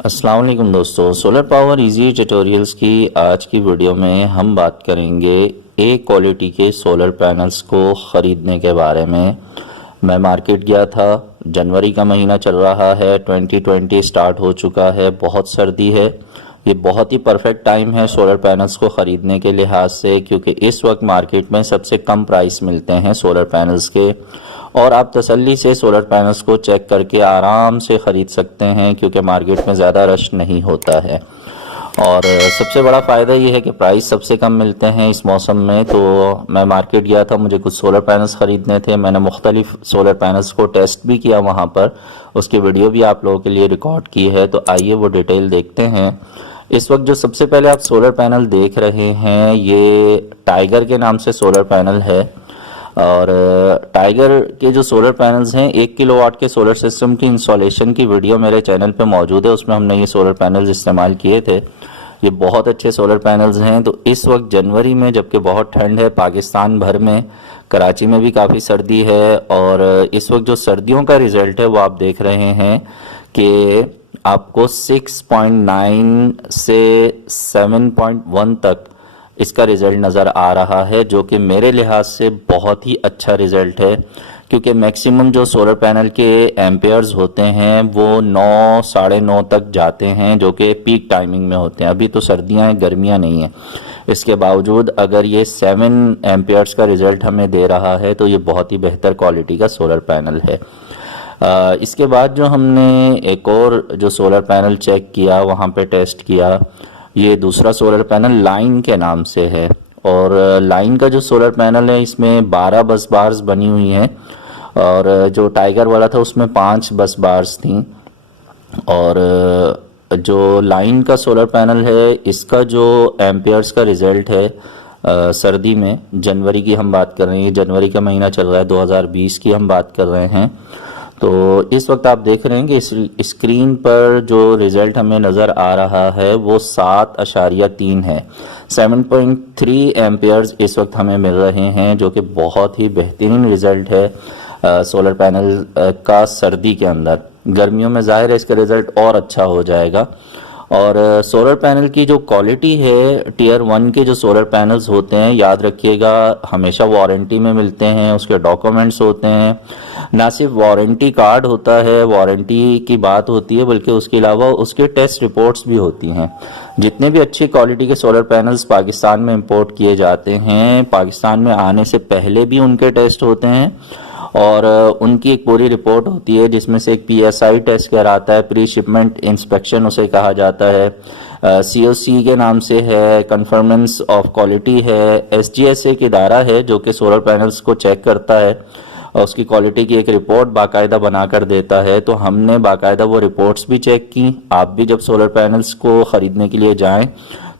अस्सलाम वालेकुम दोस्तों, सोलर पावर इजी ट्यूटोरियल्स की आज की वीडियो में हम बात करेंगे ए क्वालिटी के सोलर पैनल्स को ख़रीदने के बारे में। मैं मार्केट गया था, जनवरी का महीना चल रहा है, 2020 स्टार्ट हो चुका है, बहुत सर्दी है। ये बहुत ही परफेक्ट टाइम है सोलर पैनल्स को ख़रीदने के लिहाज से, क्योंकि इस वक्त मार्केट में सबसे कम प्राइस मिलते हैं सोलर पैनल्स के और आप तसल्ली से सोलर पैनल्स को चेक करके आराम से ख़रीद सकते हैं, क्योंकि मार्केट में ज़्यादा रश नहीं होता है। और सबसे बड़ा फ़ायदा ये है कि प्राइस सबसे कम मिलते हैं इस मौसम में। तो मैं मार्केट गया था, मुझे कुछ सोलर पैनल्स ख़रीदने थे। मैंने मुख्तलिफ सोलर पैनल्स को टेस्ट भी किया वहाँ पर, उसकी वीडियो भी आप लोगों के लिए रिकॉर्ड की है। तो आइए वो डिटेल देखते हैं। इस वक्त जो सबसे पहले आप सोलर पैनल देख रहे हैं, ये टाइगर के नाम से सोलर पैनल है। और टाइगर के जो सोलर पैनल्स हैं, 1 किलोवाट के सोलर सिस्टम की इंस्टॉलेशन की वीडियो मेरे चैनल पे मौजूद है, उसमें हमने ये सोलर पैनल्स इस्तेमाल किए थे। ये बहुत अच्छे सोलर पैनल्स हैं। तो इस वक्त जनवरी में, जबकि बहुत ठंड है पाकिस्तान भर में, कराची में भी काफ़ी सर्दी है, और इस वक्त जो सर्दियों का रिज़ल्ट है वो आप देख रहे हैं कि आपको 6.9 से 7.1 तक इसका रिज़ल्ट नज़र आ रहा है, जो कि मेरे लिहाज से बहुत ही अच्छा रिज़ल्ट है। क्योंकि मैक्सिमम जो सोलर पैनल के एम्पेयर्स होते हैं वो 9 साढ़े 9 तक जाते हैं, जो कि पीक टाइमिंग में होते हैं। अभी तो सर्दियां हैं, गर्मियां नहीं हैं। इसके बावजूद अगर ये 7 एम्पेयर्स का रिज़ल्ट हमें दे रहा है तो ये बहुत ही बेहतर क्वालिटी का सोलर पैनल है। इसके बाद जो हमने एक और जो सोलर पैनल चेक किया, वहाँ पे टेस्ट किया, ये दूसरा सोलर पैनल लाइन के नाम से है। और लाइन का जो सोलर पैनल है, इसमें 12 बस बार्स बनी हुई हैं, और जो टाइगर वाला था उसमें 5 बस बार्स थी। और जो लाइन का सोलर पैनल है, इसका जो एम्पेयर्स का रिज़ल्ट है सर्दी में, जनवरी की हम बात कर रहे हैं, जनवरी का महीना चल रहा है, 2020 की हम बात कर रहे हैं। तो इस वक्त आप देख रहे हैं कि इस स्क्रीन पर जो रिज़ल्ट हमें नज़र आ रहा है वो 7.3 है। 7.3 एम्पेयर्स इस वक्त हमें मिल रहे हैं, जो कि बहुत ही बेहतरीन रिज़ल्ट है सोलर पैनल का सर्दी के अंदर। गर्मियों में ज़ाहिर है इसका रिज़ल्ट और अच्छा हो जाएगा। और सोलर पैनल की जो क्वालिटी है, टियर 1 के जो सोलर पैनल्स होते हैं, याद रखिएगा, हमेशा वारंटी में मिलते हैं, उसके डॉक्यूमेंट्स होते हैं। ना सिर्फ वारंटी कार्ड होता है, वारंटी की बात होती है, बल्कि उसके अलावा उसके टेस्ट रिपोर्ट्स भी होती हैं। जितने भी अच्छी क्वालिटी के सोलर पैनल्स पाकिस्तान में इंपोर्ट किए जाते हैं, पाकिस्तान में आने से पहले भी उनके टेस्ट होते हैं, और उनकी एक पूरी रिपोर्ट होती है, जिसमें से एक PSI टेस्ट कराता है, प्री शिपमेंट इंस्पेक्शन उसे कहा जाता है। COC के नाम से है, कन्फर्मेंस ऑफ क्वालिटी है। SGS एक इदारा है जो कि सोलर पैनल्स को चेक करता है और उसकी क्वालिटी की एक रिपोर्ट बाकायदा बना कर देता है। तो हमने बाकायदा वो रिपोर्ट्स भी चेक की। आप भी जब सोलर पैनल्स को ख़रीदने के लिए जाएं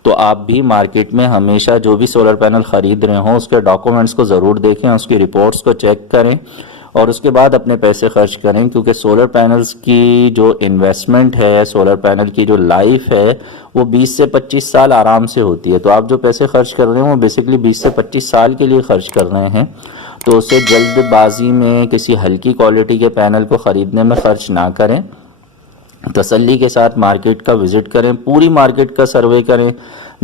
तो आप भी मार्केट में हमेशा जो भी सोलर पैनल ख़रीद रहे हों उसके डॉक्यूमेंट्स को ज़रूर देखें, उसकी रिपोर्ट्स को चेक करें और उसके बाद अपने पैसे खर्च करें। क्योंकि सोलर पैनल्स की जो इन्वेस्टमेंट है, सोलर पैनल की जो लाइफ है, वो 20 से 25 साल आराम से होती है। तो आप जो पैसे खर्च कर रहे हैं वो बेसिकली 20 से 25 साल के लिए खर्च कर रहे हैं। तो उसे जल्दबाजी में किसी हल्की क्वालिटी के पैनल को ख़रीदने में ख़र्च ना करें। तसल्ली के साथ मार्केट का विज़िट करें, पूरी मार्केट का सर्वे करें।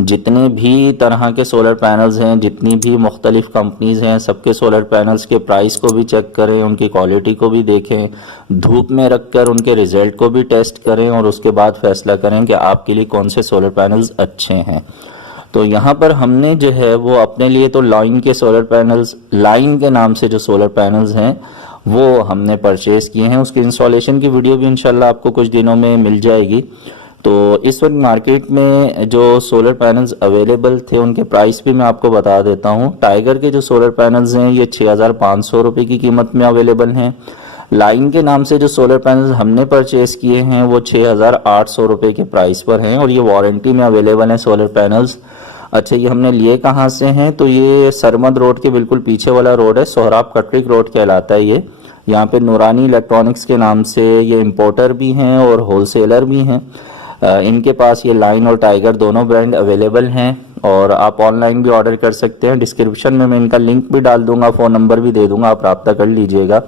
जितने भी तरह के सोलर पैनल्स हैं, जितनी भी मुख्तलिफ़ कंपनीज़ हैं, सबके सोलर पैनल्स के प्राइस को भी चेक करें, उनकी क्वालिटी को भी देखें, धूप में रख कर उनके रिज़ल्ट को भी टेस्ट करें, और उसके बाद फ़ैसला करें कि आपके लिए कौन से सोलर पैनल्स अच्छे हैं। तो यहाँ पर हमने जो है वो अपने लिए तो लाइन के सोलर पैनल्स, लाइन के नाम से जो सोलर पैनल्स हैं वो हमने परचेज़ किए हैं। उसकी इंस्टॉलेशन की वीडियो भी इंशाल्लाह आपको कुछ दिनों में मिल जाएगी। तो इस वक्त मार्केट में जो सोलर पैनल्स अवेलेबल थे उनके प्राइस भी मैं आपको बता देता हूँ। टाइगर के जो सोलर पैनल्स हैं ये 6,500 रुपये की कीमत में अवेलेबल हैं। लाइन के नाम से जो सोलर पैनल्स हमने परचेज़ किए हैं वो 6,800 रुपये के प्राइस पर हैं, और ये वारंटी में अवेलेबल हैं सोलर पैनल्स। अच्छा, ये हमने लिए कहाँ से हैं? तो ये सरमद रोड के बिल्कुल पीछे वाला रोड है, सोहराब कटरिक रोड कहलाता है ये। यहाँ पे नूरानी इलेक्ट्रॉनिक्स के नाम से ये इंपोर्टर भी हैं और होलसेलर भी हैं। इनके पास ये लाइन और टाइगर दोनों ब्रांड अवेलेबल हैं, और आप ऑनलाइन भी ऑर्डर कर सकते हैं। डिस्क्रिप्शन में मैं इनका लिंक भी डाल दूंगा, फ़ोन नंबर भी दे दूंगा, आप रब्ता कर लीजिएगा।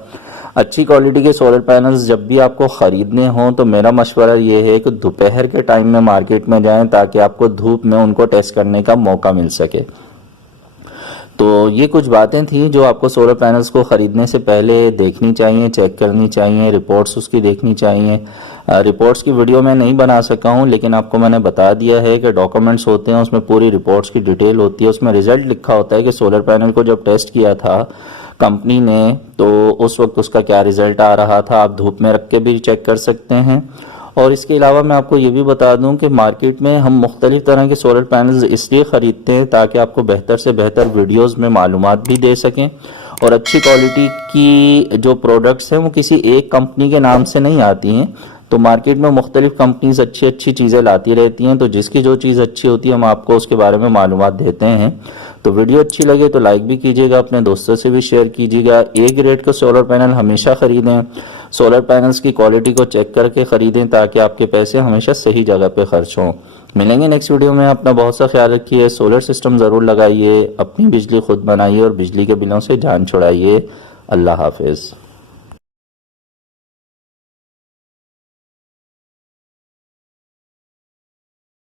अच्छी क्वालिटी के सोलर पैनल्स जब भी आपको ख़रीदने हों तो मेरा मशवरा ये है कि दोपहर के टाइम में मार्केट में जाएं ताकि आपको धूप में उनको टेस्ट करने का मौका मिल सके। तो ये कुछ बातें थी जो आपको सोलर पैनल्स को ख़रीदने से पहले देखनी चाहिए, चेक करनी चाहिए, रिपोर्ट्स उसकी देखनी चाहिए। रिपोर्ट्स की वीडियो मैं नहीं बना सका हूँ, लेकिन आपको मैंने बता दिया है कि डॉक्यूमेंट्स होते हैं उसमें पूरी रिपोर्ट्स की डिटेल होती है। उसमें रिज़ल्ट लिखा होता है कि सोलर पैनल को जब टेस्ट किया था कंपनी ने तो उस वक्त उसका क्या रिज़ल्ट आ रहा था। आप धूप में रख के भी चेक कर सकते हैं। और इसके अलावा मैं आपको ये भी बता दूं कि मार्केट में हम मुख्तलिफ तरह के सोलर पैनल्स इसलिए ख़रीदते हैं ताकि आपको बेहतर से बेहतर वीडियोस में मालूमात भी दे सकें, और अच्छी क्वालिटी की जो प्रोडक्ट्स हैं वो किसी एक कंपनी के नाम से नहीं आती हैं। तो मार्केट में मुख्तलिफ कंपनीज अच्छी अच्छी चीज़ें लाती रहती हैं, तो जिसकी जो चीज़ अच्छी होती है हम आपको उसके बारे में मालूमात देते हैं। तो वीडियो अच्छी लगे तो लाइक भी कीजिएगा, अपने दोस्तों से भी शेयर कीजिएगा। ए ग्रेड के सोलर पैनल हमेशा ख़रीदें, सोलर पैनल्स की क्वालिटी को चेक करके ख़रीदें ताकि आपके पैसे हमेशा सही जगह पे खर्च हों। मिलेंगे नेक्स्ट वीडियो में। अपना बहुत सा ख्याल रखिए, सोलर सिस्टम ज़रूर लगाइए, अपनी बिजली खुद बनाइए और बिजली के बिलों से जान छुड़ाइए। अल्लाह हाफिज़।